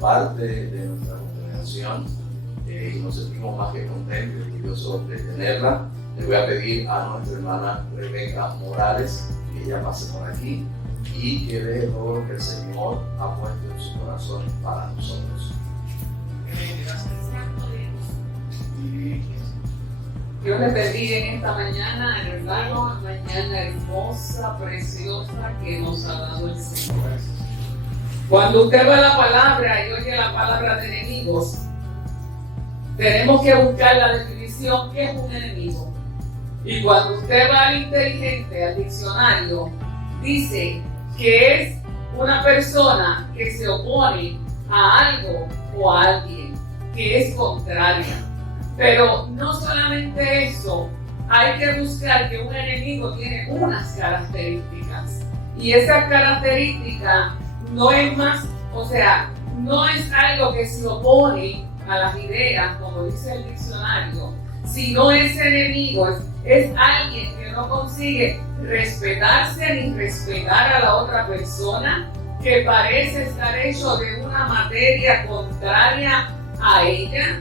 parte de nuestra congregación y nos sentimos más que contentos y orgullosos de tenerla. Le voy a pedir a nuestra hermana Rebeca Morales que ella pase por aquí y que deje todo lo que el Señor ha puesto en su corazón para nosotros. Dios les bendiga en esta mañana, hermano, mañana hermosa, preciosa que nos ha dado el Señor. Cuando usted ve la palabra y oye la palabra de enemigos, tenemos que buscar la definición ¿qué es un enemigo? Y cuando usted va al inteligente, al diccionario, dice que es una persona que se opone a algo o a alguien, que es contraria. Pero no solamente eso, hay que buscar que un enemigo tiene unas características. Y esas características no es más, no es algo que se opone a las ideas, como dice el diccionario, sino ese enemigo es alguien que no consigue respetarse ni respetar a la otra persona, que parece estar hecho de una materia contraria a ella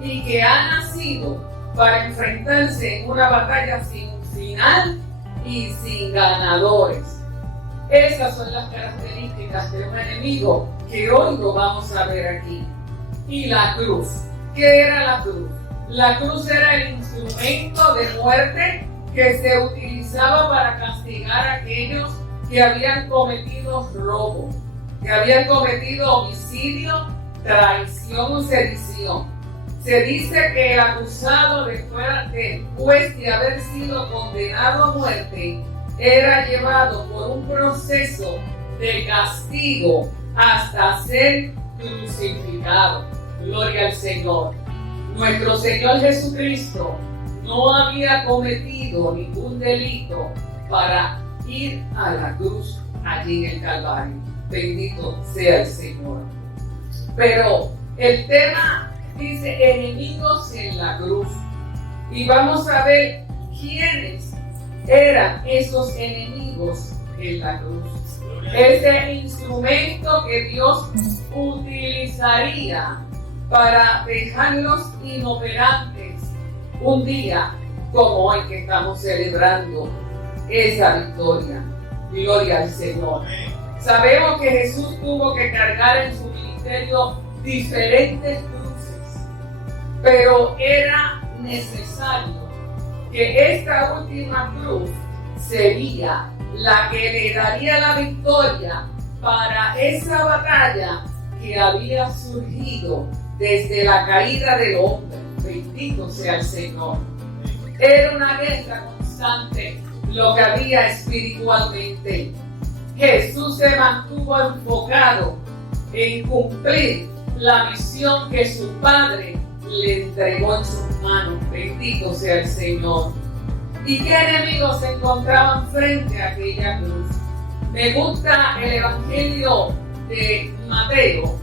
y que ha nacido para enfrentarse en una batalla sin final y sin ganadores. Esas son las características de un enemigo que hoy lo vamos a ver aquí. Y la cruz. ¿Qué era la cruz? La cruz era el instrumento de muerte que se utilizaba para castigar a aquellos que habían cometido robo, que habían cometido homicidio, traición o sedición. Se dice que el acusado, después de haber sido condenado a muerte, era llevado por un proceso de castigo hasta ser crucificado. Gloria al Señor. Nuestro Señor Jesucristo no había cometido ningún delito para ir a la cruz allí en el Calvario. Bendito sea el Señor. Pero el tema dice enemigos en la cruz. Y vamos a ver quiénes eran esos enemigos en la cruz. Ese instrumento que Dios utilizaría para dejarlos inoperantes un día como hoy que estamos celebrando esa victoria. Gloria al Señor. Sabemos que Jesús tuvo que cargar en su ministerio diferentes cruces, pero era necesario que esta última cruz sería la que le daría la victoria para esa batalla que había surgido desde la caída del hombre. Bendito sea el Señor. Era una guerra constante lo que había espiritualmente. Jesús se mantuvo enfocado en cumplir la misión que su Padre le entregó en sus manos. Bendito sea el Señor. ¿Y qué enemigos se encontraban frente a aquella cruz? Me gusta el Evangelio de Mateo,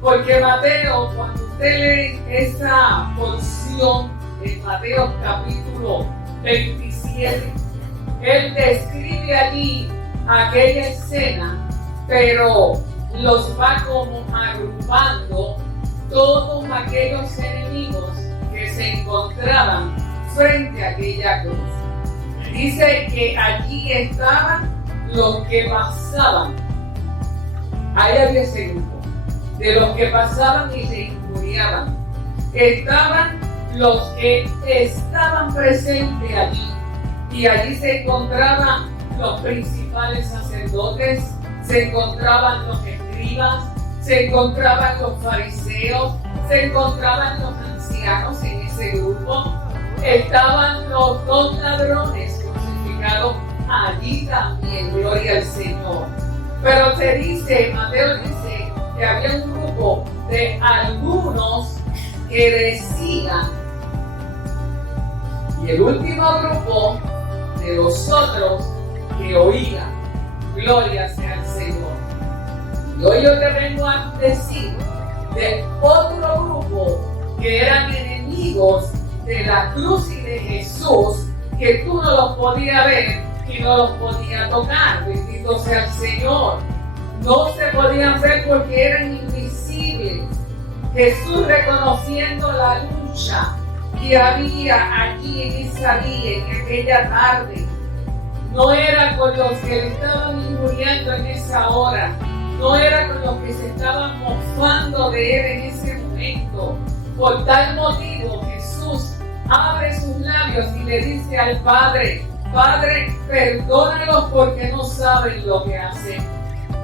porque Mateo, cuando usted lee esa porción en Mateo capítulo 27, él describe allí aquella escena, pero los va como agrupando todos aquellos enemigos que se encontraban frente a aquella cruz. Dice que allí estaban los que pasaban. Ahí había ese grupo de los que pasaban y se injuriaban. Estaban los que estaban presentes allí, y allí se encontraban los principales sacerdotes, se encontraban los escribas, se encontraban los fariseos, se encontraban los ancianos en ese grupo, estaban los dos ladrones crucificados allí también. Gloria al Señor. Pero se dice, Mateo dice que había un grupo de algunos que decían, y el último grupo de los otros que oían. Gloria sea al Señor. Y hoy yo te vengo a decir de otro grupo que eran enemigos de la cruz y de Jesús, que tú no los podías ver y no los podías tocar. Bendito sea el Señor. No se podían ver porque eran invisibles Jesús, reconociendo la lucha que había aquí en esa día, en aquella tarde, no era con los que le estaban injuriando en esa hora, no era con los que se estaban mofando de él en ese momento. Por tal motivo, Jesús abre sus labios y le dice al Padre: Padre, perdónalos porque no saben lo que hacen.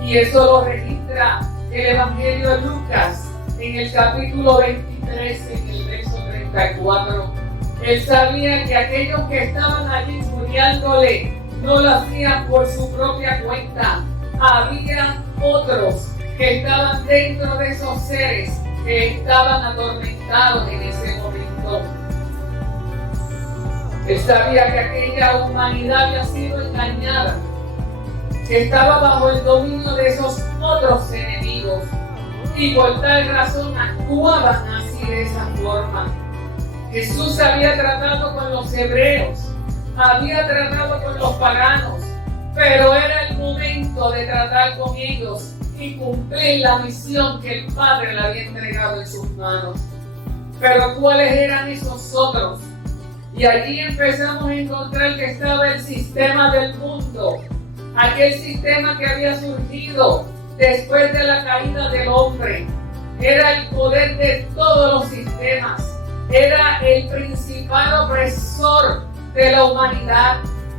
Y eso lo registra el Evangelio de Lucas en el capítulo 23, en el verso 34. Él sabía que aquellos que estaban allí injuriándole no lo hacían por su propia cuenta. Había otros que estaban dentro de esos seres que estaban atormentados en ese momento. Él sabía que aquella humanidad había sido engañada, que estaba bajo el dominio de esos otros enemigos, y por tal razón actuaban así, de esa forma. Jesús había tratado con los hebreos, había tratado con los paganos, pero era el momento de tratar con ellos y cumplir la misión que el Padre le había entregado en sus manos. Pero ¿cuáles eran esos otros? Y allí empezamos a encontrar que estaba el sistema del mundo, aquel sistema que había surgido después de la caída del hombre. Era el poder de todos los sistemas, era el principal opresor de la humanidad,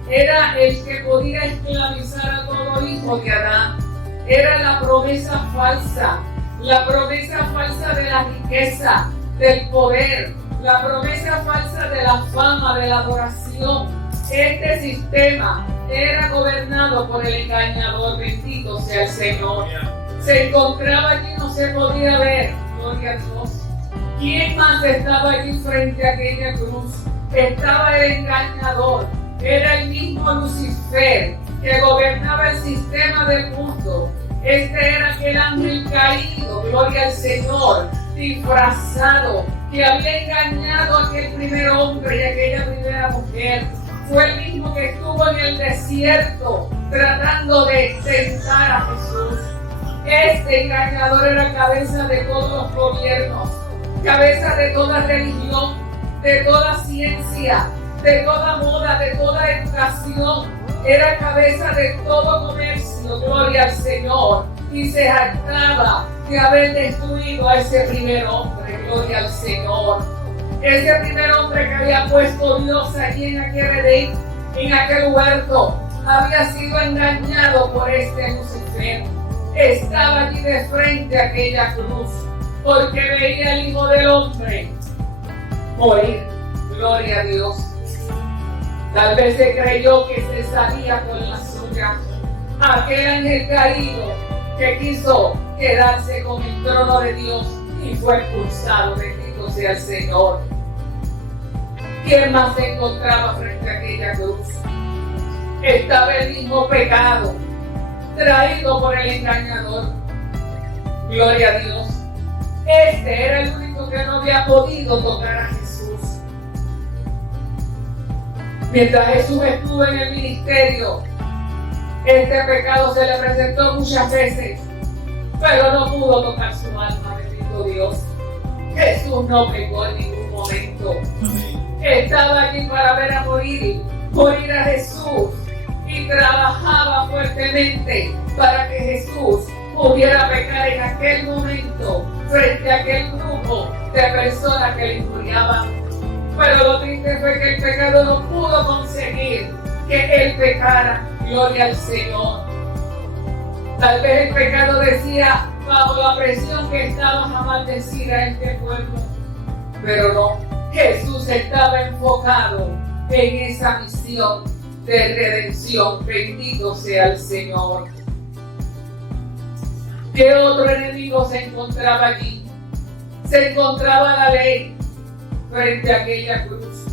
era el que podía esclavizar a todo hijo de Adán. Era la promesa falsa de la riqueza, del poder, la promesa falsa de la fama, de la adoración. Este sistema era gobernado por el engañador, bendito sea el Señor. Se encontraba allí, no se podía ver, gloria a Dios. ¿Quién más estaba allí frente a aquella cruz? Estaba el engañador, era el mismo Lucifer que gobernaba el sistema del mundo. Este era aquel ángel caído, gloria al Señor, disfrazado, que había engañado a aquel primer hombre y a aquella primera mujer. Fue el mismo que estuvo en el desierto tratando de tentar a Jesús. Este engañador era cabeza de todos los gobiernos, cabeza de toda religión, de toda ciencia, de toda moda, de toda educación. Era cabeza de todo comercio, gloria al Señor, y se jactaba de haber destruido a ese primer hombre, gloria al Señor. Ese primer hombre que había puesto Dios allí en aquel Edén, en aquel huerto, había sido engañado por este Lucifer. Estaba allí de frente a aquella cruz, porque veía al Hijo del Hombre morir, gloria a Dios. Tal vez se creyó que se salía con la suya. Aquel ángel caído que quiso quedarse con el trono de Dios y fue expulsado, bendito sea el Señor. ¿Quién más se encontraba frente a aquella cruz? Estaba el mismo pecado traído por el engañador. Gloria a Dios. Este era el único que no había podido tocar a Jesús. Mientras Jesús estuvo en el ministerio, este pecado se le presentó muchas veces, pero no pudo tocar su alma, bendito Dios. Jesús no pecó en ningún momento. Estaba allí para ver a morir a Jesús, y trabajaba fuertemente para que Jesús pudiera pecar en aquel momento frente a aquel grupo de personas que le injuriaban. Pero lo triste fue que el pecado no pudo conseguir que él pecara, gloria al Señor. Tal vez el pecado decía, bajo la presión que estaba, a maldecir a este pueblo. Pero no, Jesús estaba enfocado en esa misión de redención. Bendito sea el Señor. ¿Qué otro enemigo se encontraba allí? Se encontraba la ley frente a aquella cruz.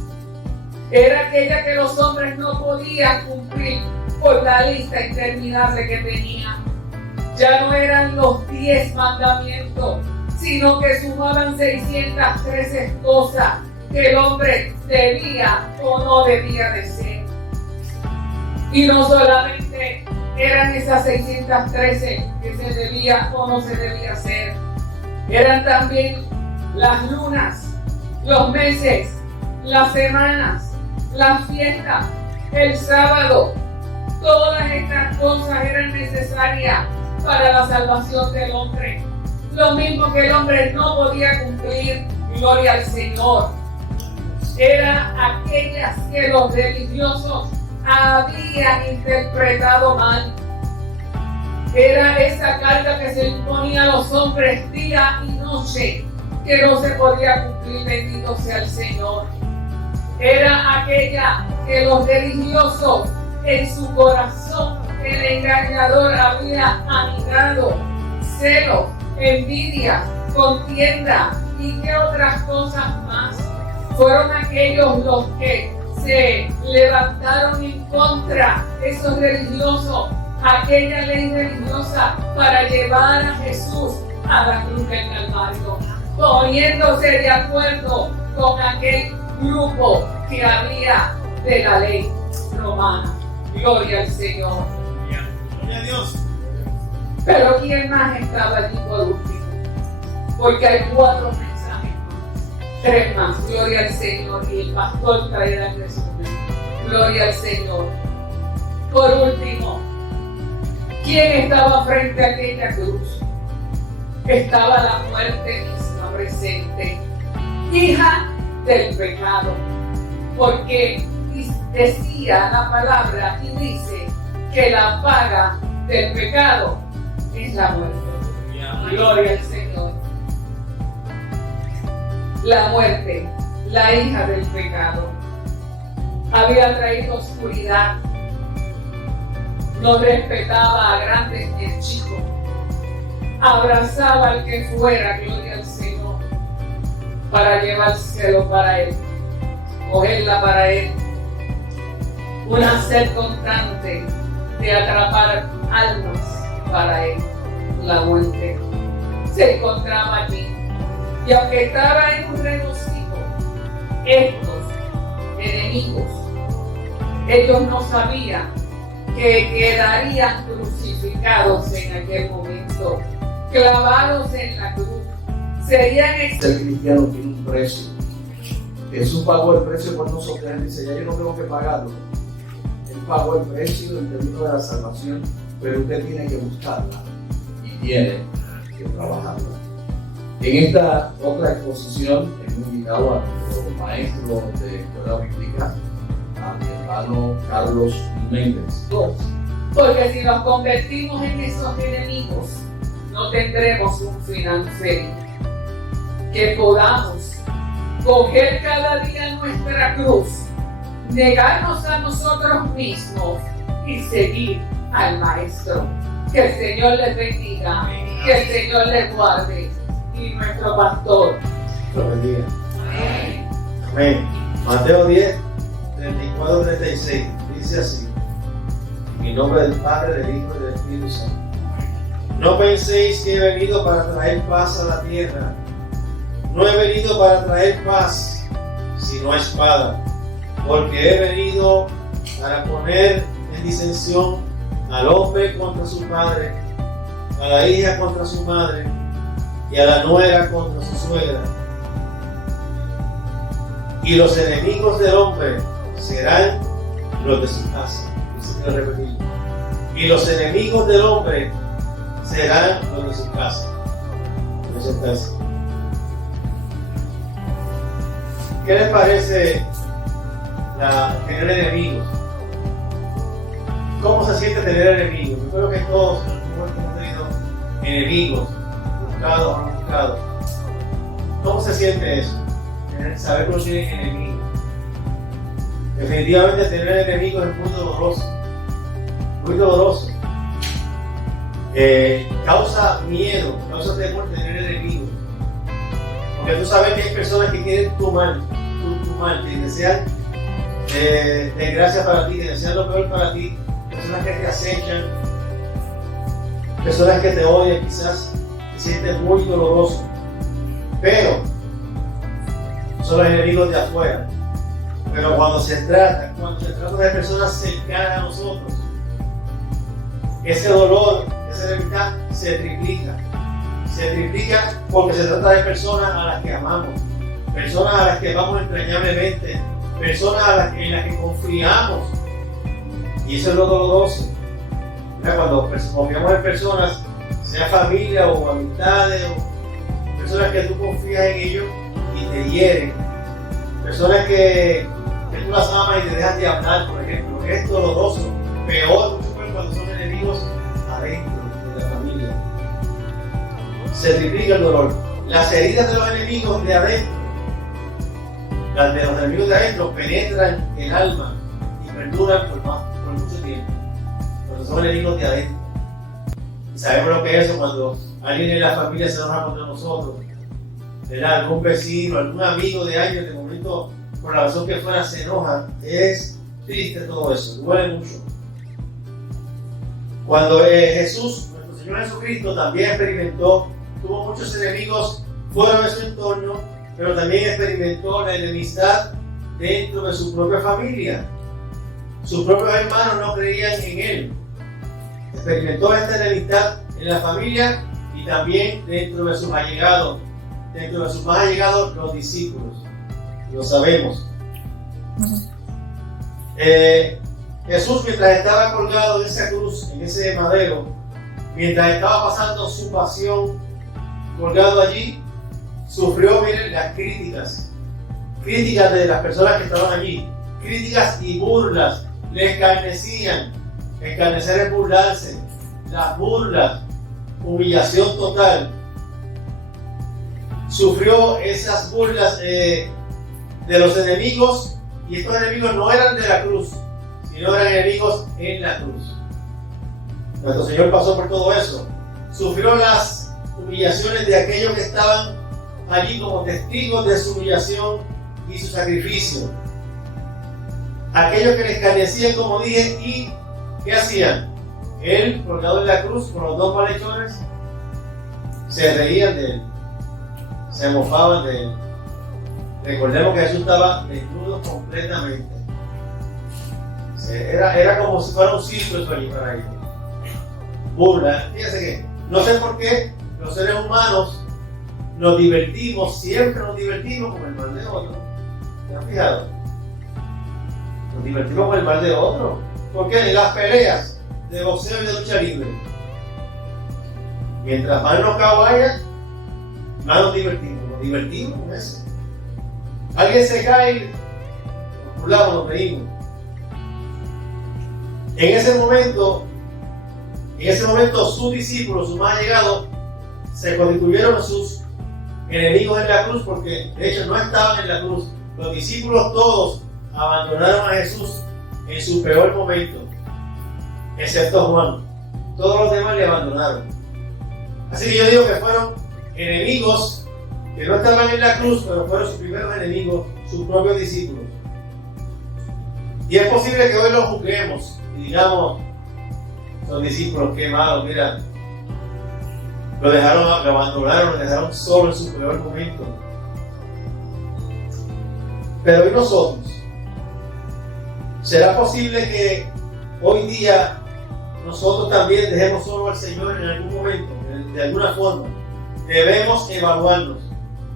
Era aquella que los hombres no podían cumplir por la lista interminable que tenían. Ya no eran los 10 mandamientos, sino que sumaban 613 cosas que el hombre debía o no debía de ser. Y no solamente eran esas 613 que se debía o no se debía hacer, Eran también las lunas, los meses, las semanas, las fiestas, el sábado. Todas estas cosas eran necesarias para la salvación del hombre. Lo mismo que el hombre no podía cumplir, gloria al Señor, eran aquellas que los religiosos habían interpretado mal. Era esa carga que se imponía a los hombres día y noche, que no se podía cumplir, bendito sea el Señor. Era aquella que los religiosos en su corazón, el engañador había anidado, celos, envidia, contienda y qué otras cosas más. Fueron aquellos los que se levantaron en contra de esos religiosos, aquella ley religiosa, para llevar a Jesús a la cruz del Calvario, poniéndose de acuerdo con aquel grupo que había de la ley romana. Gloria al Señor. Gloria a Dios. Pero ¿quién más estaba allí por último? Porque hay 4 mensajes más, 3 más. Gloria al Señor. Y el pastor traerá el resumen. Gloria al Señor. Por último, ¿quién estaba frente a aquella cruz? Estaba la muerte misma presente, hija del pecado, porque decía la palabra y dice que la paga del pecado es la muerte. Gloria al Señor. La muerte, la hija del pecado, había traído oscuridad, no respetaba a grandes ni a chicos, abrazaba al que fuera, gloria al Señor, para llevárselo para él, cogerla para él. Una sed constante de atrapar almas para él. La muerte se encontraba allí, y aunque estaba en un regocijo, estos enemigos, ellos no sabían que quedarían crucificados en aquel momento, clavados en la cruz. Serían Ser cristiano tiene un precio. Jesús pagó el precio por nosotros. Dice, ya yo no tengo que pagarlo. Él pagó el precio en términos de la salvación, pero usted tiene que buscarla y tiene que trabajarla. En esta otra exposición hemos invitado a nuestro maestro de escuela bíblica, a mi hermano Carlos Méndez. Porque si nos convertimos en esos enemigos, no tendremos un final feliz. Que podamos coger cada día nuestra cruz, negarnos a nosotros mismos y seguir al Maestro. Que el Señor les bendiga, que el Señor les guarde, y nuestro pastor Lo bendiga. Amén. Mateo 10, 34-36 dice así: en el nombre del Padre, del Hijo y del Espíritu Santo. No penséis que he venido para traer paz a la tierra. No he venido para traer paz, sino espada, porque he venido para poner en disensión al hombre contra su padre, a la hija contra su madre y a la nuera contra su suegra. Y los enemigos del hombre serán los de su casa. Quiero repetirlo. Y los enemigos del hombre serán los de su casa. ¿Qué les parece tener enemigos? ¿Cómo se siente tener enemigos? Yo creo que todos hemos tenido enemigos, buscados o no buscados. ¿Cómo se siente eso? Saber que uno tiene enemigos. Definitivamente tener enemigos es muy doloroso. Muy doloroso. Causa miedo, causa temor tener enemigos. Porque tú sabes que hay personas que quieren tu mal, que desean desgracia para ti, que desean lo peor para ti, personas que te acechan, personas que te odian, quizás te sientes muy doloroso. Pero son los enemigos de afuera. Pero cuando se trata de personas cercanas a nosotros, ese dolor, esa enemistad se triplica. Se triplica porque se trata de personas a las que amamos, personas a las que amamos entrañablemente, personas en las que confiamos. Y eso es lo doloroso. Cuando confiamos en personas, sea familia o amistades, o personas que tú confías en ellos y te hieren, personas que tú las amas y te dejas de hablar, por ejemplo, es doloroso. Peor mucho cuando son enemigos adentro de la familia. Se triplica el dolor. Las heridas de los enemigos de adentro, las de los enemigos de adentro, penetran el alma y perduran por mucho tiempo. Cuando son enemigos de adentro. Y sabemos lo que es eso cuando alguien en la familia se enoja contra nosotros. ¿Verdad? Algún vecino, algún amigo de años, de momento, por la razón que fuera, se enoja. Es triste todo eso, duele mucho. Cuando Jesús, nuestro Señor Jesucristo, también experimentó, tuvo muchos enemigos fuera de su entorno, pero también experimentó la enemistad dentro de su propia familia. Sus propios hermanos no creían en él. Experimentó esta enemistad en la familia y también dentro de sus allegados, más allegados, los discípulos. Lo sabemos. Jesús, mientras estaba colgado en esa cruz, en ese madero, mientras estaba pasando su pasión, colgado allí, sufrió, miren, las críticas de las personas que estaban allí, críticas y burlas, le escarnecían. Escarnecer es burlarse, las burlas, humillación total. Sufrió esas burlas de los enemigos, y estos enemigos no eran de la cruz, sino eran enemigos en la cruz. Nuestro Señor pasó por todo eso. Sufrió las humillaciones de aquellos que estaban allí como testigos de su humillación y su sacrificio. Aquellos que le escarnecían, como dije, y ¿qué hacían? Él, colgado en la cruz con los dos malhechores, se reían de él, se mofaban de él. Recordemos que Jesús estaba desnudo completamente. Era como si fuera un circo eso allí para ellos. Burla. Fíjense que, no sé por qué los seres humanos nos divertimos, siempre nos divertimos con el mal de otro. ¿Se han fijado? Nos divertimos con el mal de otro. ¿Por qué? En las peleas de boxeo y de lucha libre. Mientras más nos haya, más nos divertimos. Nos divertimos con eso. Alguien se cae, nos burlamos, nos reímos. En ese momento sus discípulos, sus más allegados, se constituyeron sus enemigos en la cruz, porque de hecho no estaban en la cruz. Los discípulos todos abandonaron a Jesús en su peor momento, excepto Juan. Todos los demás le abandonaron. Así que yo digo que fueron enemigos que no estaban en la cruz, pero fueron sus primeros enemigos, sus propios discípulos. Y es posible que hoy los juzguemos y digamos, son discípulos, qué malos, mira, lo abandonaron, lo dejaron solo en su peor momento. Pero ¿y nosotros? ¿Será posible que hoy día nosotros también dejemos solo al Señor en algún momento, de alguna forma? Debemos evaluarnos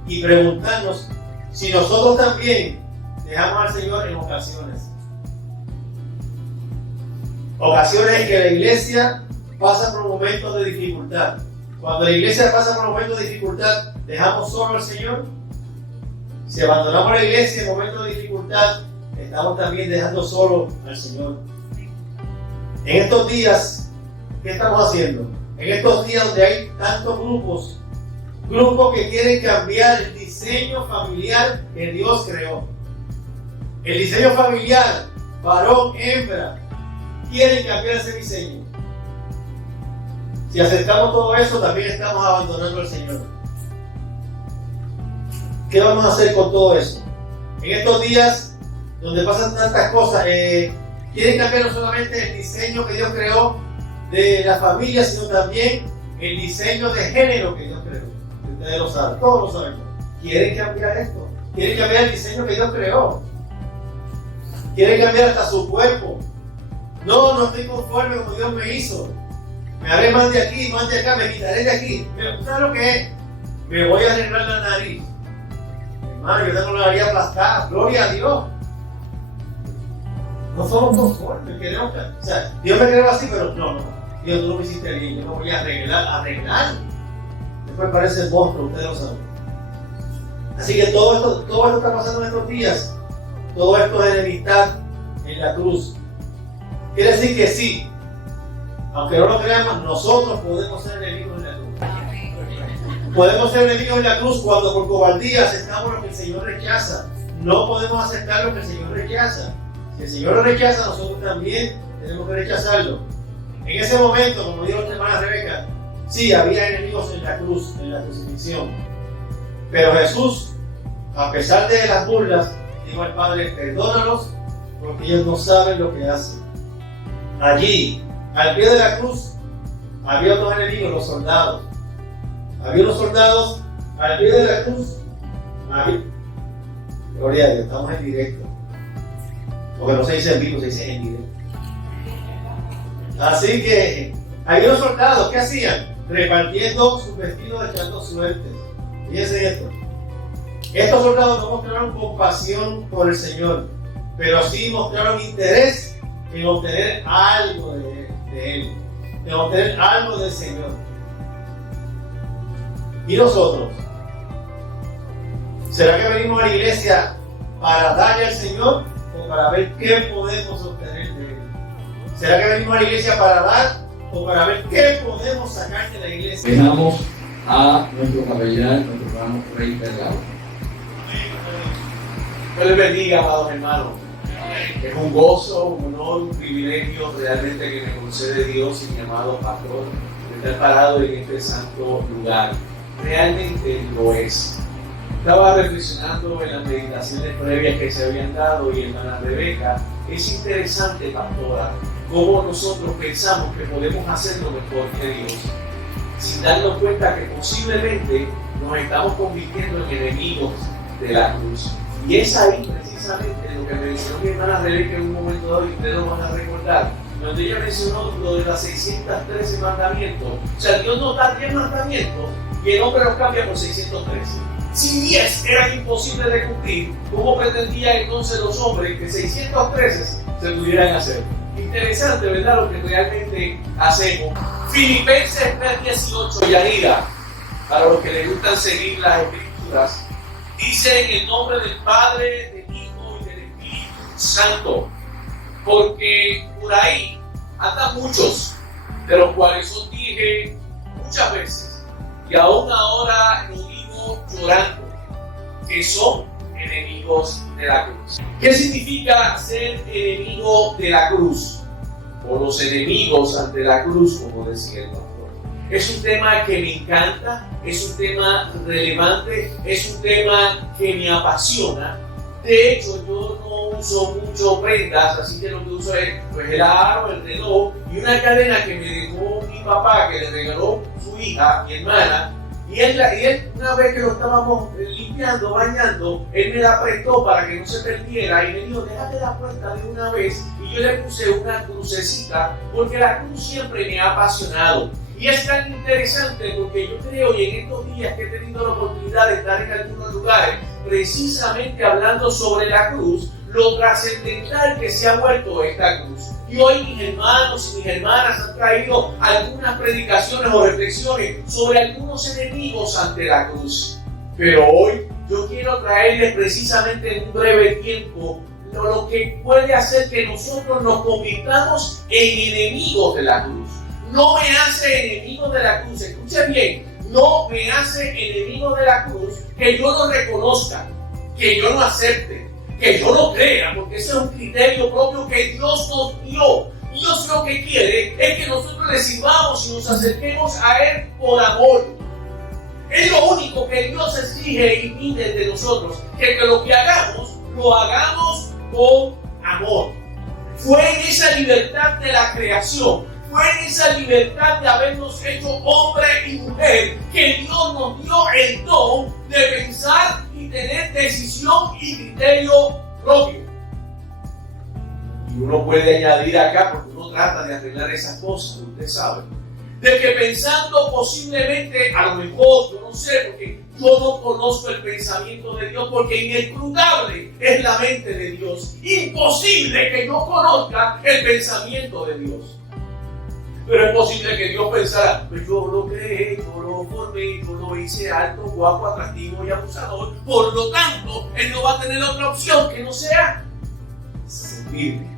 y preguntarnos si nosotros también dejamos al Señor en ocasiones. Ocasiones en que la iglesia pasa por momentos de dificultad. Cuando la iglesia pasa por momentos de dificultad, ¿dejamos solo al Señor? Si abandonamos la iglesia en momentos de dificultad, estamos también dejando solo al Señor. En estos días, ¿qué estamos haciendo? En estos días donde hay tantos grupos que quieren cambiar el diseño familiar que Dios creó. El diseño familiar, varón, hembra, quieren cambiar ese diseño. Si aceptamos todo eso, también estamos abandonando al Señor. ¿Qué vamos a hacer con todo eso? En estos días, donde pasan tantas cosas, quieren cambiar no solamente el diseño que Dios creó de la familia, sino también el diseño de género que Dios creó. Ustedes lo saben, todos lo sabemos. Quieren cambiar esto. Quieren cambiar el diseño que Dios creó. Quieren cambiar hasta su cuerpo. No estoy conforme como Dios me hizo. Me haré más de aquí, más de acá, me quitaré de aquí. Pero ¿sabes lo que es? Me voy a arreglar la nariz. Hermano, yo tengo la nariz aplastada. Gloria a Dios. No somos conformes. Queremos, o sea, Dios me creó así, pero no. Dios, tú no me hiciste bien. Yo me voy a arreglar. Después parece el monstruo, ustedes lo saben. Así que todo esto está pasando en estos días. Todo esto es enemistad en la cruz. Quiere decir que sí, aunque no lo creamos, nosotros podemos ser enemigos en la cruz. Podemos ser enemigos en la cruz cuando por cobardía aceptamos lo que el Señor rechaza. No podemos aceptar lo que el Señor rechaza. Si el Señor lo rechaza, nosotros también tenemos que rechazarlo. En ese momento, como dijo nuestra hermana Rebeca, sí, había enemigos en la cruz, en la crucifixión. Pero Jesús, a pesar de las burlas, dijo al Padre, perdónalos porque ellos no saben lo que hacen. Allí, al pie de la cruz, había otros enemigos, los soldados. Había unos soldados al pie de la cruz. Gloria a Dios, estamos en directo. Porque no se dice en vivo, se dice en directo. Así que, había unos soldados, ¿qué hacían? Repartiendo sus vestidos, echando suertes. Fíjense esto. Estos soldados no mostraron compasión por el Señor, pero sí mostraron interés en obtener algo de Él, en obtener algo del Señor. ¿Y nosotros? ¿Será que venimos a la iglesia para darle al Señor o para ver qué podemos obtener de Él? ¿Será que venimos a la iglesia para dar o para ver qué podemos sacar de la iglesia? Dejamos a nuestro capellán, nuestro hermano Rey Delgado. Dios les bendiga, amados hermanos. Es un gozo, un honor, un privilegio realmente que me concede Dios y mi amado pastor de estar parado en este santo lugar. Realmente lo es. Estaba reflexionando en las meditaciones previas que se habían dado y hermana Rebeca, es interesante, pastora, cómo nosotros pensamos que podemos hacerlo mejor que Dios, sin darnos cuenta que posiblemente nos estamos convirtiendo en enemigos de la cruz. Y es ahí precisamente lo que mencionó mi hermana Rebeca en un momento dado, y ustedes lo van a recordar, donde ella mencionó lo de los 613 mandamientos. O sea, Dios nos da 10 mandamientos y el hombre los cambia por 613. Si 10 eran imposibles de cumplir, ¿cómo pretendían entonces los hombres que 613 se pudieran hacer? Interesante, ¿verdad? Lo que realmente hacemos. Filipenses 3:18, Yanira, para los que les gustan seguir las escrituras, dice en el nombre del Padre, del Hijo y del Espíritu Santo, porque por ahí andan muchos, de los cuales os dije muchas veces, y aún ahora lo digo llorando, que son enemigos de la cruz. ¿Qué significa ser enemigo de la cruz? O los enemigos ante la cruz, como decía el pastor. Es un tema que me encanta, es un tema relevante, es un tema que me apasiona. De hecho, yo no uso mucho prendas, así que lo que uso es pues, el aro, el reloj y una cadena que me dejó mi papá, que le regaló su hija, mi hermana. Y él, una vez que lo estábamos limpiando, bañando, él me la prestó para que no se perdiera y me dijo, déjate la puerta de una vez. Y yo le puse una crucecita porque la cruz siempre me ha apasionado. Y es tan interesante porque yo creo, y en estos días que he tenido la oportunidad de estar en algunos lugares, precisamente hablando sobre la cruz, lo trascendental que se ha vuelto esta cruz. Y hoy mis hermanos y mis hermanas han traído algunas predicaciones o reflexiones sobre algunos enemigos ante la cruz. Pero hoy yo quiero traerles precisamente en un breve tiempo lo que puede hacer que nosotros nos convirtamos en enemigos de la cruz. No me hace enemigo de la cruz, escuche bien, no me hace enemigo de la cruz que yo no reconozca, que yo no acepte, que yo no crea, porque ese es un criterio propio que Dios nos dio. Dios lo que quiere es que nosotros le sirvamos y nos acerquemos a Él por amor. Es lo único que Dios exige y pide de nosotros, que lo que hagamos, lo hagamos con amor. Fue en esa libertad de la creación, fue en esa libertad de habernos hecho hombre y mujer, que Dios nos dio el don de pensar y tener decisión y criterio propio. Y uno puede añadir acá, porque uno trata de arreglar esas cosas, usted sabe. de que pensando posiblemente, a lo mejor, yo no sé, porque yo no conozco el pensamiento de Dios, porque inescrutable es la mente de Dios. Imposible que yo conozca el pensamiento de Dios. Pero es posible que Dios pensara, pues yo lo creé, yo lo formé, yo lo hice alto, guapo, atractivo y abusador. Por lo tanto, Él no va a tener otra opción que no sea servirme,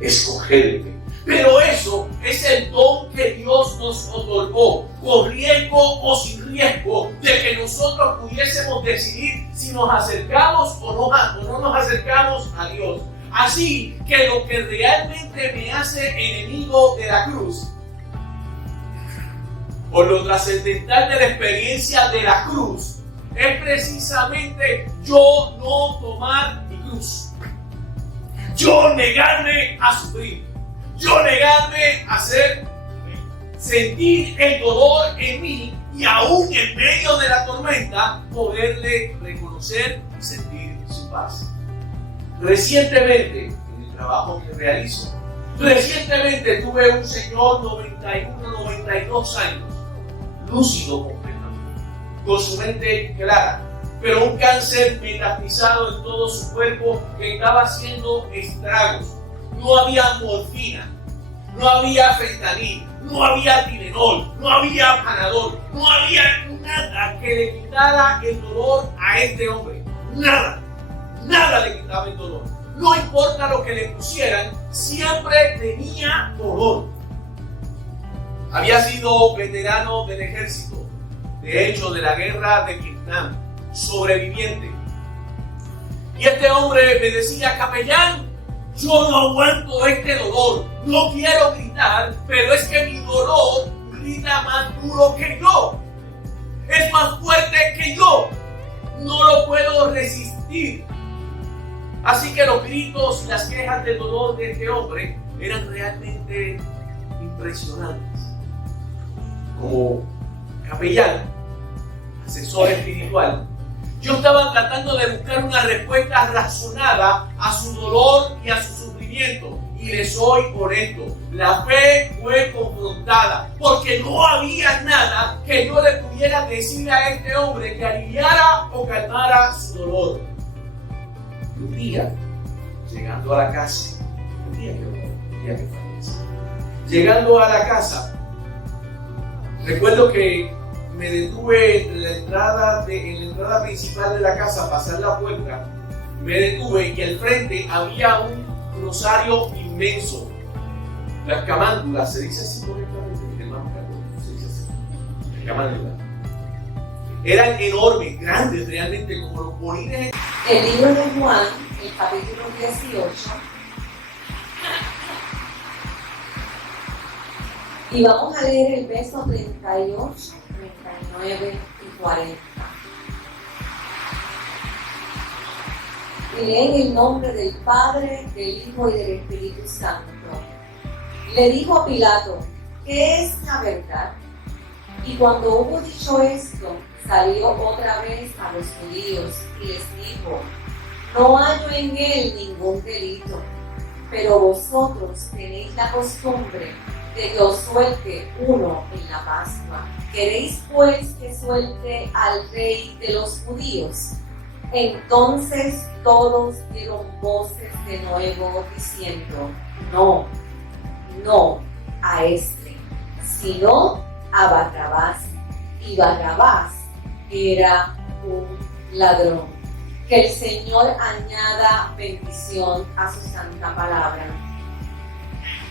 escogerme. Pero eso es el don que Dios nos otorgó, con riesgo o sin riesgo, de que nosotros pudiésemos decidir si nos acercamos o no nos acercamos a Dios. Así que lo que realmente me hace enemigo de la cruz, por lo trascendental de la experiencia de la cruz, es precisamente yo no tomar mi cruz. Yo negarme a sufrir. Yo negarme a sentir el dolor en mí y aún en medio de la tormenta poderle reconocer y sentir su paz. Recientemente, en el trabajo que realizo, tuve un señor 91, 92 años, lúcido completamente, con su mente clara, pero un cáncer metastizado en todo su cuerpo que estaba haciendo estragos. No había morfina, no había fentanil, no había Tylenol, no había Panadol, no había nada que le quitara el dolor a este hombre. Nada le quitaba el dolor. No importa lo que le pusieran, siempre tenía dolor. Había sido veterano del ejército, de hecho de la guerra de Vietnam, sobreviviente. Y este hombre me decía, capellán, yo no aguanto este dolor, no quiero gritar, pero es que mi dolor grita más duro que yo, es más fuerte que yo, no lo puedo resistir. Así que los gritos y las quejas de dolor de este hombre eran realmente impresionantes. Como capellán, asesor espiritual, yo estaba tratando de buscar una respuesta razonada a su dolor y a su sufrimiento. Y le soy honesto, la fe fue confrontada, porque no había nada que yo le pudiera decir a este hombre que aliviara o calmara su dolor. Y un día, llegando a la casa, llegando a la casa, recuerdo que me detuve en la entrada principal de la casa, pasar la puerta, me detuve y al frente había un rosario inmenso. Las camándulas, se dice así correctamente, hermano, se dice así. Las camándulas eran enormes, grandes realmente, como los bolines. El libro de Juan, el capítulo 18, y vamos a leer el verso 38, 39 y 40. Y leen el nombre del Padre, del Hijo y del Espíritu Santo. Le dijo a Pilato, ¿qué es la verdad? Y cuando hubo dicho esto, salió otra vez a los judíos y les dijo, no hallo en él ningún delito, pero vosotros tenéis la costumbre de que os suelte uno en la Pascua. ¿Queréis pues que suelte al rey de los judíos? Entonces todos dieron voces de nuevo diciendo, no a este, sino a Barrabás. Y Barrabás era un ladrón. Que el Señor añada bendición a su santa palabra.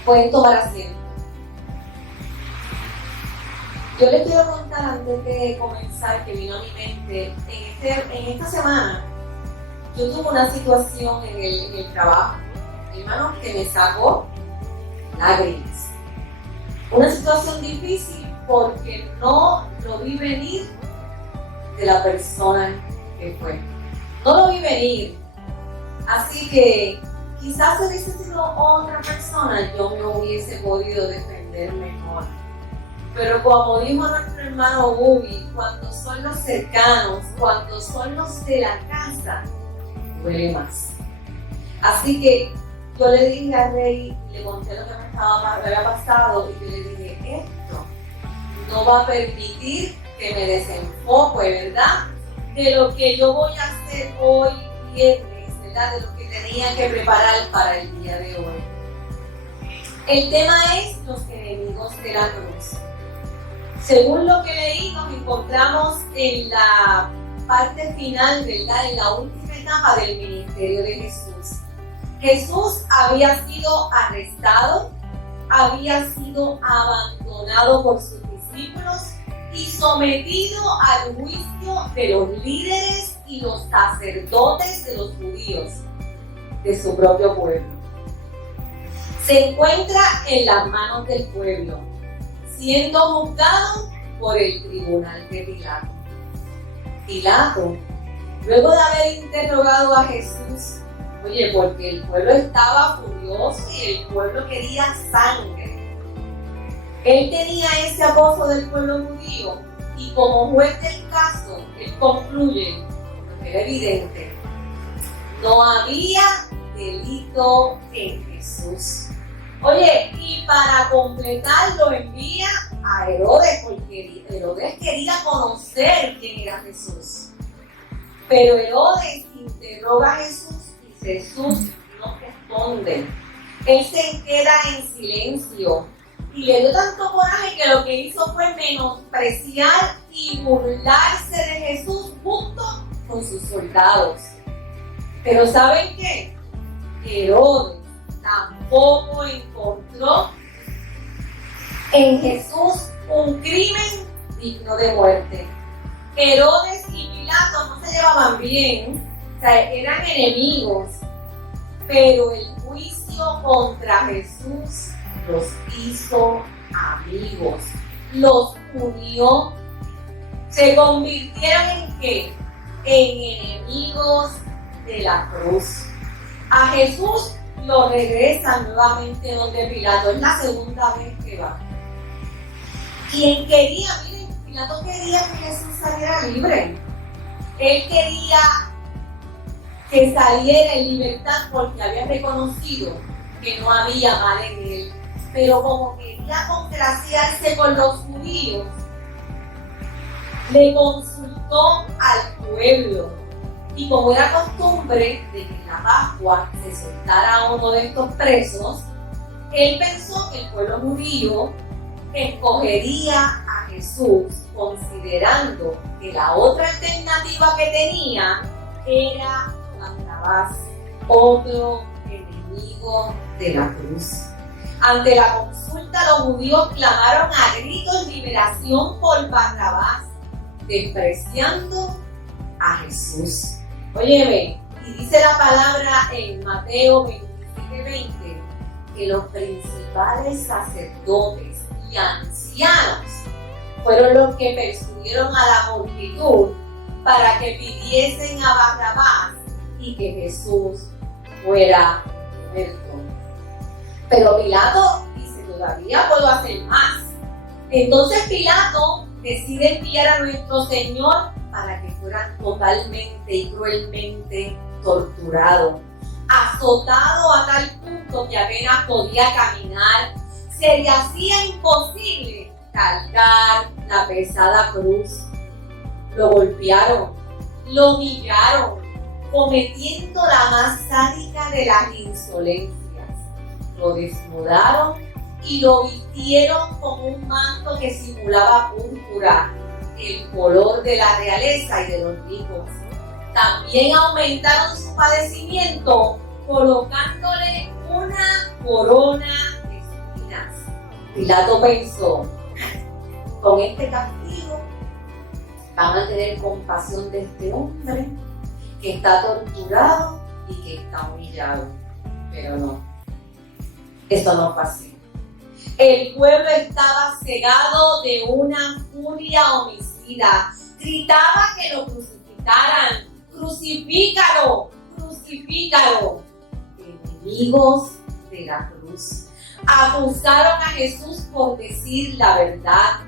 Pueden tomar asiento. Yo les quiero contar antes de comenzar que vino a mi mente, en esta semana yo tuve una situación en el trabajo, hermano, que me sacó lágrimas. Una situación difícil porque no lo vi venir de la persona que fue. No lo vi venir. Así que quizás si hubiese sido otra persona, yo me hubiese podido defender mejor. Pero como dijo nuestro hermano Bubi, cuando son los cercanos, cuando son los de la casa, duele más. Así que yo le dije al rey, le conté lo que me había pasado y yo le dije, esto no va a permitir que me desenfoque, ¿verdad? De lo que yo voy a hacer hoy viernes, ¿verdad? De lo que tenía que preparar para el día de hoy. El tema es los enemigos de la cruz. Según lo que leí, nos encontramos en la parte final, ¿verdad? En la última etapa del ministerio de Jesús. Jesús había sido arrestado, había sido abandonado por sus discípulos y sometido al juicio de los líderes y los sacerdotes de los judíos, de su propio pueblo. Se encuentra en las manos del pueblo, siendo juzgado por el tribunal de Pilato. Pilato, luego de haber interrogado a Jesús, oye, porque el pueblo estaba furioso y el pueblo quería sangre. Él tenía ese acoso del pueblo judío y como juez del caso, él concluye, porque era evidente, no había delito en Jesús. Oye, y para completar lo envía a Herodes, porque Herodes quería conocer quién era Jesús. Pero Herodes interroga a Jesús y Jesús no responde. Él se queda en silencio y le dio tanto coraje que lo que hizo fue menospreciar y burlarse de Jesús junto con sus soldados. Pero ¿saben qué? Herodes tampoco encontró en Jesús un crimen digno de muerte. Herodes y Pilato no se llevaban bien, o sea, eran enemigos, pero el juicio contra Jesús los hizo amigos, los unió, se convirtieron en ¿qué? En enemigos de la cruz. A Jesús lo regresan nuevamente donde Pilato, es la segunda vez que va. Quien quería, miren, Pilato quería que Jesús saliera libre. Él quería que saliera en libertad porque había reconocido que no había mal en él. Pero como quería congraciarse con los judíos, le consultó al pueblo. Y como era costumbre de que en la Pascua se soltara a uno de estos presos, él pensó que el pueblo judío escogería a Jesús considerando que la otra alternativa que tenía era Barrabás, otro enemigo de la cruz. Ante la consulta, los judíos clamaron a gritos liberación por Barrabás, despreciando a Jesús. Óyeme, y dice la palabra en Mateo 27:20 que los principales sacerdotes y ancianos fueron los que persuadieron a la multitud para que pidiesen a Barrabás y que Jesús fuera muerto. Pero Pilato dice, todavía puedo hacer más. Entonces Pilato decide enviar a nuestro Señor para que fuera totalmente y cruelmente torturado, azotado a tal punto que apenas podía caminar, se le hacía imposible cargar la pesada cruz. Lo golpearon, lo humillaron, cometiendo la más sádica de las insolencias. Lo desnudaron y lo vistieron con un manto que simulaba púrpura, el color de la realeza y de los ricos. También aumentaron su padecimiento colocándole una corona de espinas. Pilato pensó, con este castigo van a tener compasión de este hombre que está torturado y que está humillado. Pero no, eso no fue así. El pueblo estaba cegado de una furia homicida. Gritaba que lo crucificaran. ¡Crucifícalo! ¡Crucifícalo! Enemigos de la cruz. Acusaron a Jesús por decir la verdad.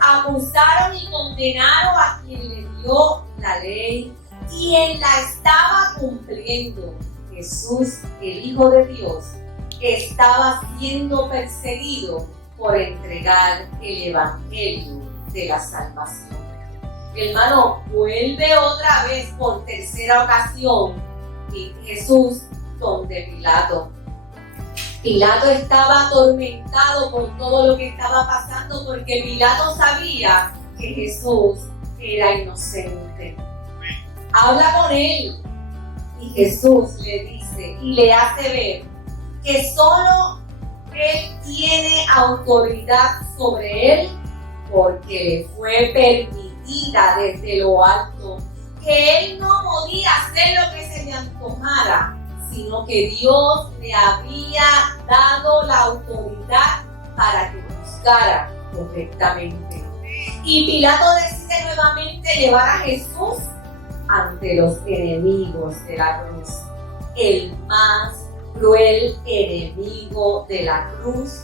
Acusaron y condenaron a quien le dio la ley, quien la estaba cumpliendo. Jesús, el Hijo de Dios, estaba siendo perseguido por entregar el Evangelio de la salvación. Hermano, vuelve otra vez por tercera ocasión y Jesús donde Pilato. Pilato estaba atormentado por todo lo que estaba pasando porque Pilato sabía que Jesús era inocente. Habla con él y Jesús le dice y le hace ver que solo él tiene autoridad sobre él porque le fue permitida desde lo alto, que él no podía hacer lo que se le antojara, sino que Dios le había dado la autoridad para que juzgara correctamente. Y Pilato decide nuevamente llevar a Jesús ante los enemigos de la cruz. El más cruel enemigo de la cruz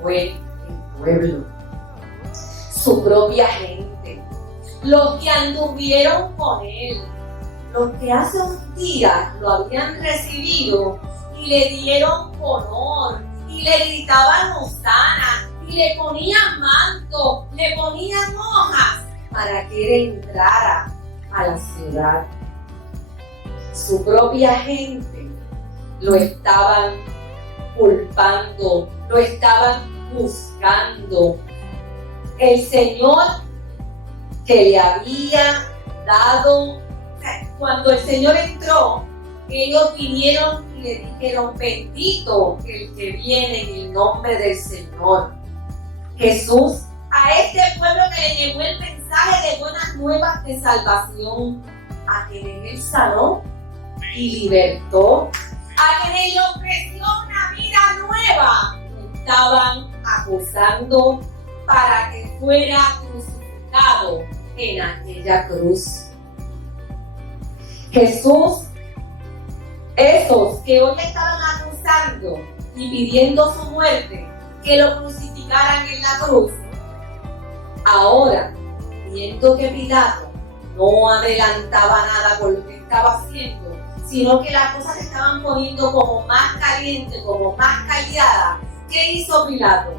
fue el pueblo, su propia gente, los que anduvieron con él, los que hace unos días lo habían recibido y le dieron honor y le gritaban hosana y le ponían manto, le ponían hojas para que él entrara a la ciudad. Su propia gente lo estaban culpando, lo estaban juzgando. El Señor que le había dado, cuando el Señor entró, ellos vinieron y le dijeron: bendito el que viene en el nombre del Señor. Jesús, a este pueblo que le llevó el mensaje de buenas nuevas de salvación, a quien él sanó y libertó, a quien le ofreció una vida nueva, lo estaban acusando para que fuera crucificado en aquella cruz. Jesús, esos que hoy estaban acusando y pidiendo su muerte, que lo crucificaran en la cruz, ahora, viendo que Pilato no adelantaba nada por lo que estaba haciendo, sino que las cosas se estaban poniendo como más calientes, como más calladas, ¿qué hizo Pilato?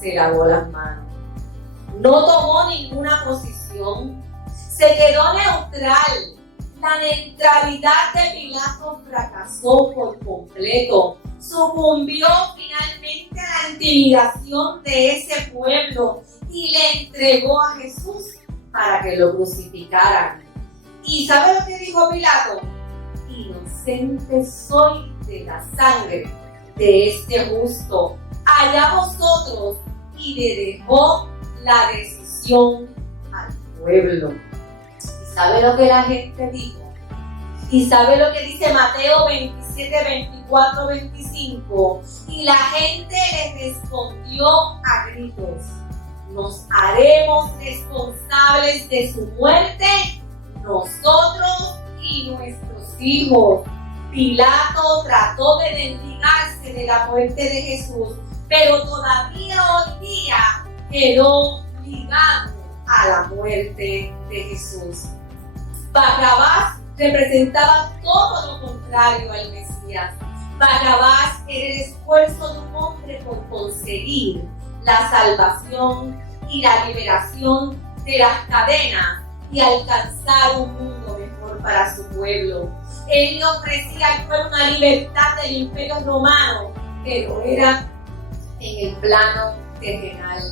Se lavó las manos. No tomó ninguna posición, se quedó neutral. La neutralidad de Pilato fracasó por completo. Sucumbió finalmente a la intimidación de ese pueblo y le entregó a Jesús para que lo crucificaran. ¿Y sabe lo que dijo Pilato? Inocente soy de la sangre de este justo. Allá vosotros. Y le dejó la decisión al pueblo. ¿Y sabe lo que la gente dijo? ¿Y sabe lo que dice Mateo 27, 24, 25? Y la gente le respondió a gritos: nos haremos responsables de su muerte, nosotros y nuestros hijos. Pilato trató de desligarse de la muerte de Jesús, pero todavía hoy día quedó ligado a la muerte de Jesús. Barrabás representaba todo lo contrario al Mesías. Barrabás era el esfuerzo de un hombre por conseguir la salvación y la liberación de las cadenas y alcanzar un mundo mejor para su pueblo. Él le ofrecía al pueblo una libertad del imperio romano, pero era en el plano terrenal.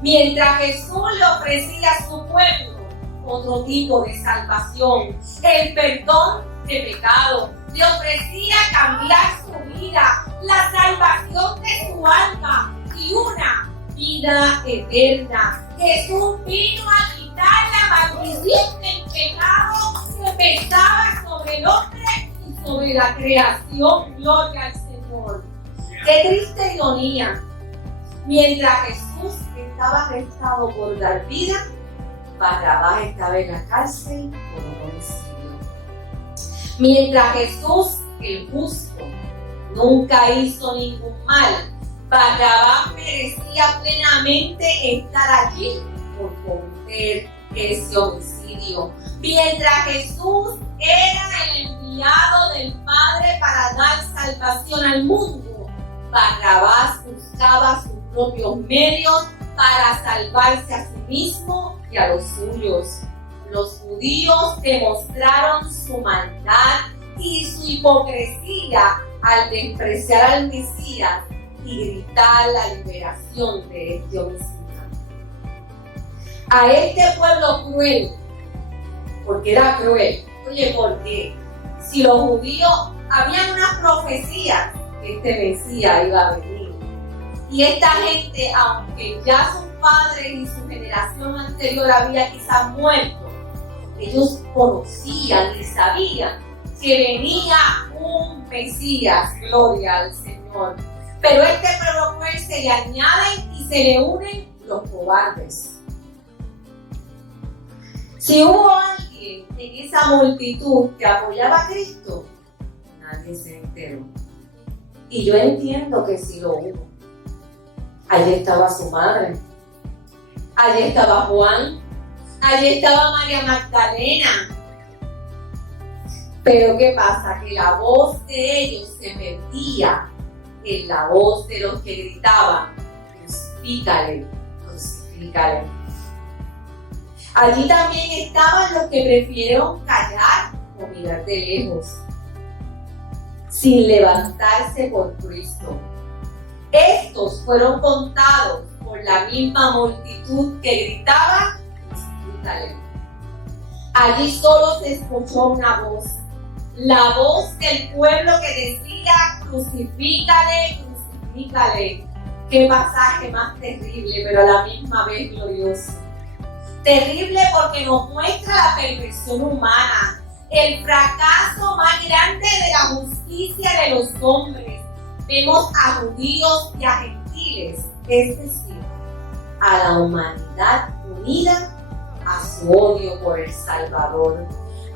Mientras Jesús le ofrecía a su pueblo otro tipo de salvación, el perdón de pecado, le ofrecía cambiar su vida, la salvación de su alma y una vida eterna. Jesús vino a quitar la maldición del pecado que pesaba sobre el hombre y sobre la creación. Gloria al Señor. Qué triste ironía. Mientras Jesús estaba arrestado por dar vida, Barrabás estaba en la cárcel por homicidio. Mientras Jesús, el justo, nunca hizo ningún mal, Barrabás merecía plenamente estar allí por cometer ese homicidio. Mientras Jesús era el enviado del Padre para dar salvación al mundo, Barrabás buscaba sus propios medios para salvarse a sí mismo y a los suyos. Los judíos demostraron su maldad y su hipocresía al despreciar al Mesías y gritar la liberación de este homicida. A este pueblo cruel, porque era cruel, oye, porque si los judíos, habían unas profecías que este Mesías iba a venir, y esta gente, aunque ya sus padres y su generación anterior había quizás muerto, ellos conocían y sabían que venía un Mesías, gloria al Señor. Pero este pueblo cruel se le añaden y se le unen los cobardes. Si hubo alguien en esa multitud que apoyaba a Cristo, nadie se enteró. Y yo entiendo que sí lo hubo. Allí estaba su madre, allí estaba Juan, allí estaba María Magdalena. Pero ¿qué pasa? Que la voz de ellos se perdía en la voz de los que gritaban: crucifícale, crucifícale. Allí también estaban los que prefirieron callar o mirar de lejos, sin levantarse por Cristo. Estos fueron contados por la misma multitud que gritaba: crucifícale. Allí solo se escuchó una voz, la voz del pueblo que decía: crucifícale, crucifícale. Qué pasaje más terrible, pero a la misma vez glorioso. Terrible porque nos muestra la perversión humana, el fracaso más grande de la justicia de los hombres. Vemos a judíos y a gentiles, es decir, a la humanidad unida a su odio por el Salvador,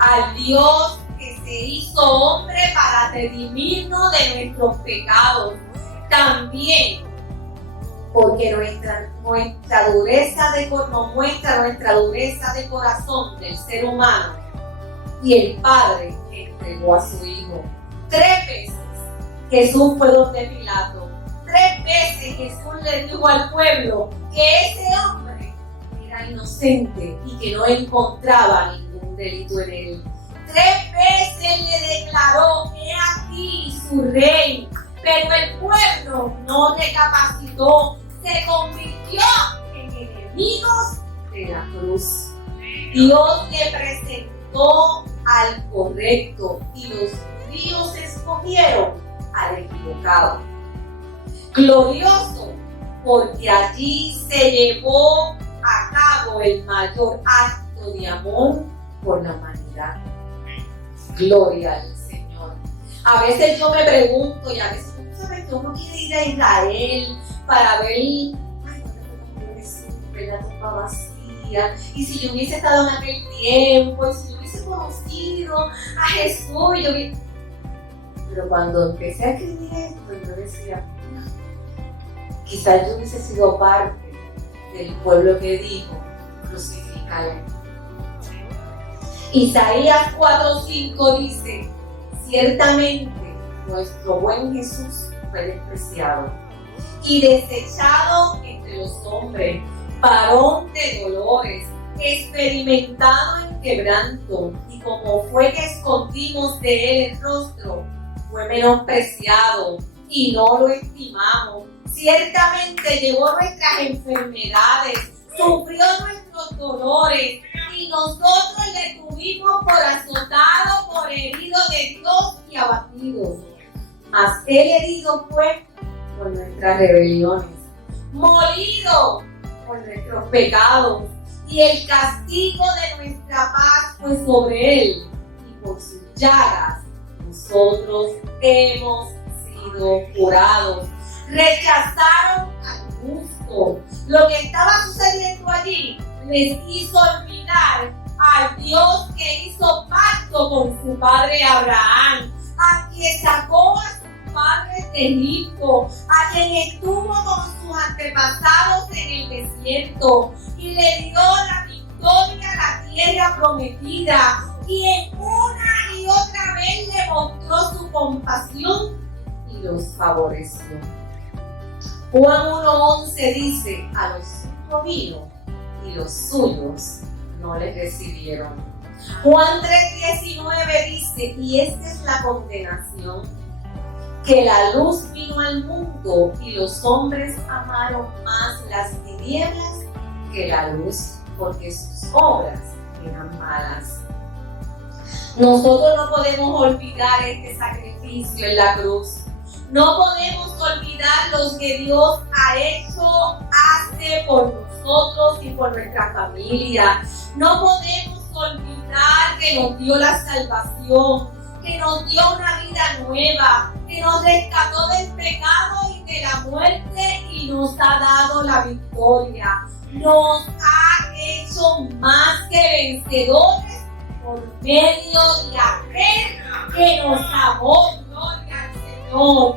al Dios que se hizo hombre para redimirnos de nuestros pecados. También porque nuestra dureza nos muestra nuestra dureza de corazón del ser humano y el Padre que entregó a su Hijo. 3 veces Jesús fue donde Pilato. 3 veces Jesús le dijo al pueblo que ese hombre era inocente y que no encontraba ningún delito en él. 3 veces le declaró: he aquí su rey. Pero el pueblo no recapacitó, se convirtió en enemigos de la cruz. Dios le presentó al correcto y los judíos escogieron al equivocado. Glorioso, porque allí se llevó a cabo el mayor acto de amor por la humanidad. Gloria al Señor. A veces yo me pregunto, y a veces ¿sabes que uno quiere ir a Israel para ver, ay, la tumba vacía? Y si yo hubiese estado en aquel tiempo, y si yo hubiese conocido a Jesús, pero cuando empecé a escribir esto, yo decía: quizás yo hubiese sido parte del pueblo que dijo: crucifícale. Isaías 4:5 dice: ciertamente nuestro buen Jesús fue despreciado y desechado entre los hombres, varón de dolores, experimentado en quebranto, y como fue que escondimos de él el rostro, fue menospreciado y no lo estimamos. Ciertamente llevó nuestras enfermedades, sufrió nuestros dolores, y nosotros le tuvimos por azotado, por herido de Dios y abatido. Mas él herido fue por nuestras rebeliones, molido por nuestros pecados, y el castigo de nuestra paz fue sobre él, y por sus llagas nosotros hemos sido curados. Rechazaron al justo. Lo que estaba sucediendo allí les hizo olvidar al Dios que hizo pacto con su padre Abraham, a quien sacó a sus padres de Egipto, a quien estuvo con sus antepasados en el desierto y le dio la victoria a la tierra prometida, y en una y otra vez le mostró su compasión y los favoreció. Juan 1:11 dice: a los Cristo vino y los suyos no le recibieron. Juan 3:19 dice, y esta es la condenación, que la luz vino al mundo y los hombres amaron más las tinieblas que la luz, porque sus obras eran malas. Nosotros no podemos olvidar este sacrificio en la cruz. No podemos olvidar lo que Dios ha hecho, hace por nosotros y por nuestra familia. No podemos olvidar que nos dio la salvación, que nos dio una vida nueva, que nos rescató del pecado y de la muerte y nos ha dado la victoria. Nos ha hecho más que vencedores por medio de aquel que nos amó. Gloria al Señor.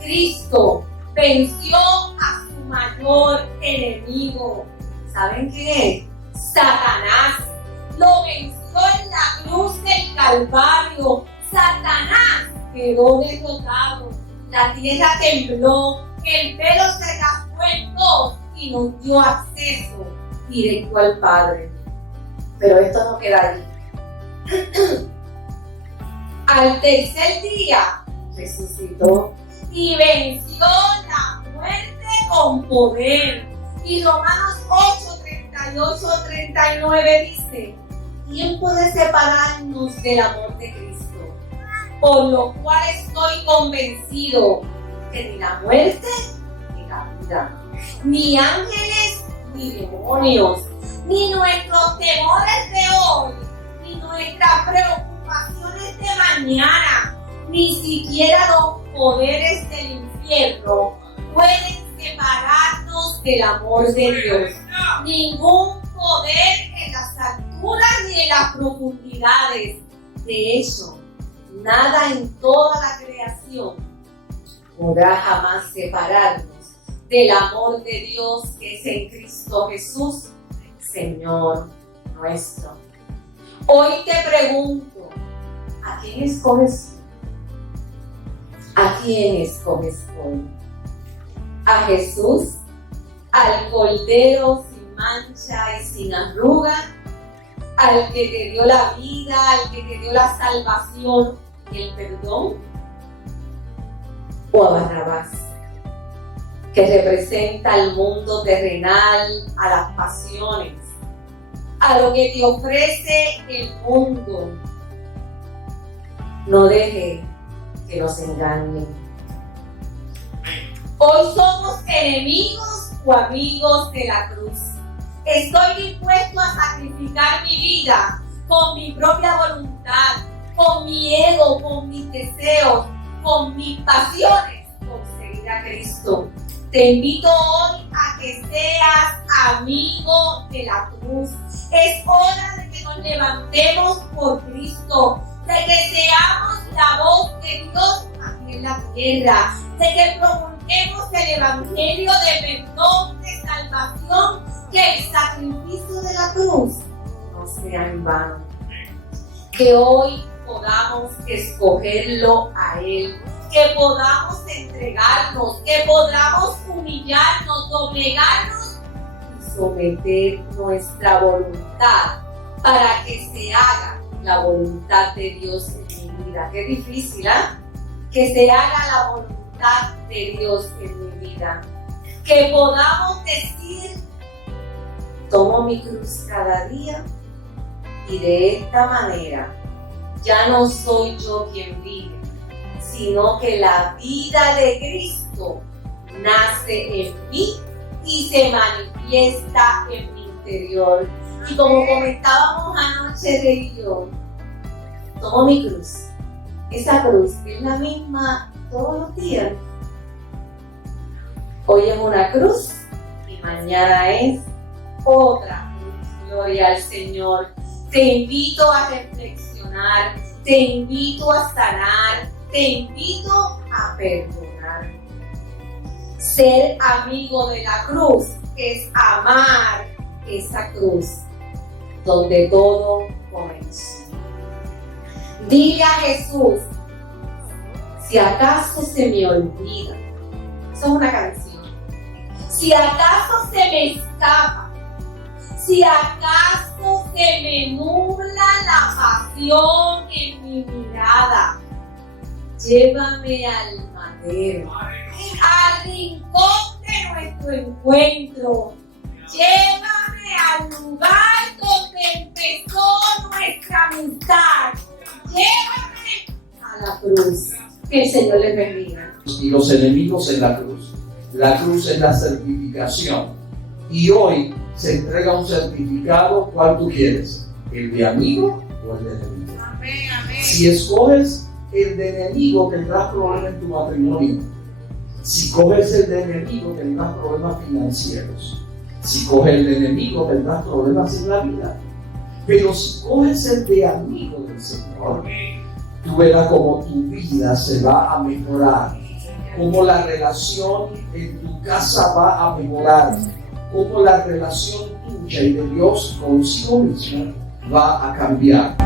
Cristo venció a su mayor enemigo. ¿Saben qué es? Satanás. Lo venció en la cruz del Calvario. Satanás quedó derrotado. La tierra tembló. El velo se rasgó en dos y nos dio acceso directo al Padre. Pero esto no queda ahí. Al tercer día resucitó y venció la muerte con poder. Y Romanos 8:38-39 dice, ¿quién puede separarnos del amor de Cristo? Por lo cual estoy convencido que ni la muerte ni la vida, ni ángeles ni demonios, ni nuestros temores de hoy, ni nuestras preocupaciones de mañana, ni siquiera los poderes del infierno pueden separarnos del amor de Dios. Ningún poder en las alturas ni en las profundidades. De hecho, nada en toda la creación podrá jamás separarnos del amor de Dios que es en Cristo Jesús, Señor nuestro. Hoy te pregunto, ¿a quién escoges? ¿A quién escoges hoy? ¿A Jesús? ¿Al Cordero sin mancha y sin arruga? ¿Al que te dio la vida, al que te dio la salvación y el perdón? ¿O a Barrabás, que representa al mundo terrenal, a las pasiones, a lo que te ofrece el mundo? No deje que nos engañen. Hoy somos enemigos o amigos de la cruz. Estoy dispuesto a sacrificar mi vida con mi propia voluntad, con mi ego, con mis deseos, con mis pasiones, por seguir a Cristo. Te invito hoy a que seas amigo de la cruz. Es hora de que nos levantemos por Cristo, de que seamos la voz de Dios aquí en la tierra, de que promulguemos el evangelio de perdón, de salvación, que el sacrificio de la cruz no sea en vano. Que hoy podamos escogerlo a Él, que podamos entregarnos, que podamos humillarnos, doblegarnos y someter nuestra voluntad para que se haga la voluntad de Dios en mi vida. Qué difícil, ¿ah? Que se haga la voluntad de Dios en mi vida. Que podamos decir, tomo mi cruz cada día y de esta manera ya no soy yo quien vive, sino que la vida de Cristo nace en mí y se manifiesta en mi interior. Y como comentábamos anoche Rey y yo, tomo mi cruz. Esa cruz es la misma todos los días. Hoy es una cruz y mañana es otra cruz. Gloria al Señor. Te invito a reflexionar, te invito a sanar, te invito a perdonar. Ser amigo de la cruz es amar esa cruz donde todo comenzó. Dile a Jesús, si acaso se me olvida, eso es una canción, Si acaso se me escapa, si acaso se me nubla la pasión en mi mirada, llévame al madero, al rincón de nuestro encuentro. Llévame al lugar donde empezó nuestra amistad. Llévame a la cruz. Que el Señor les bendiga. Y los enemigos en la cruz. La cruz es la certificación. Y hoy se entrega un certificado. ¿Cuál tú quieres? ¿El de amigo o el de enemigo? Amén, amén. Si escoges el de enemigo, tendrás problemas en tu matrimonio. Si coges el de enemigo, tendrás problemas financieros. Si coges el de enemigo, tendrás problemas en la vida. Pero si coges el de amigo del Señor, tú verás cómo tu vida se va a mejorar, cómo la relación en tu casa va a mejorar, cómo la relación tuya y de Dios consigo mismo va a cambiar.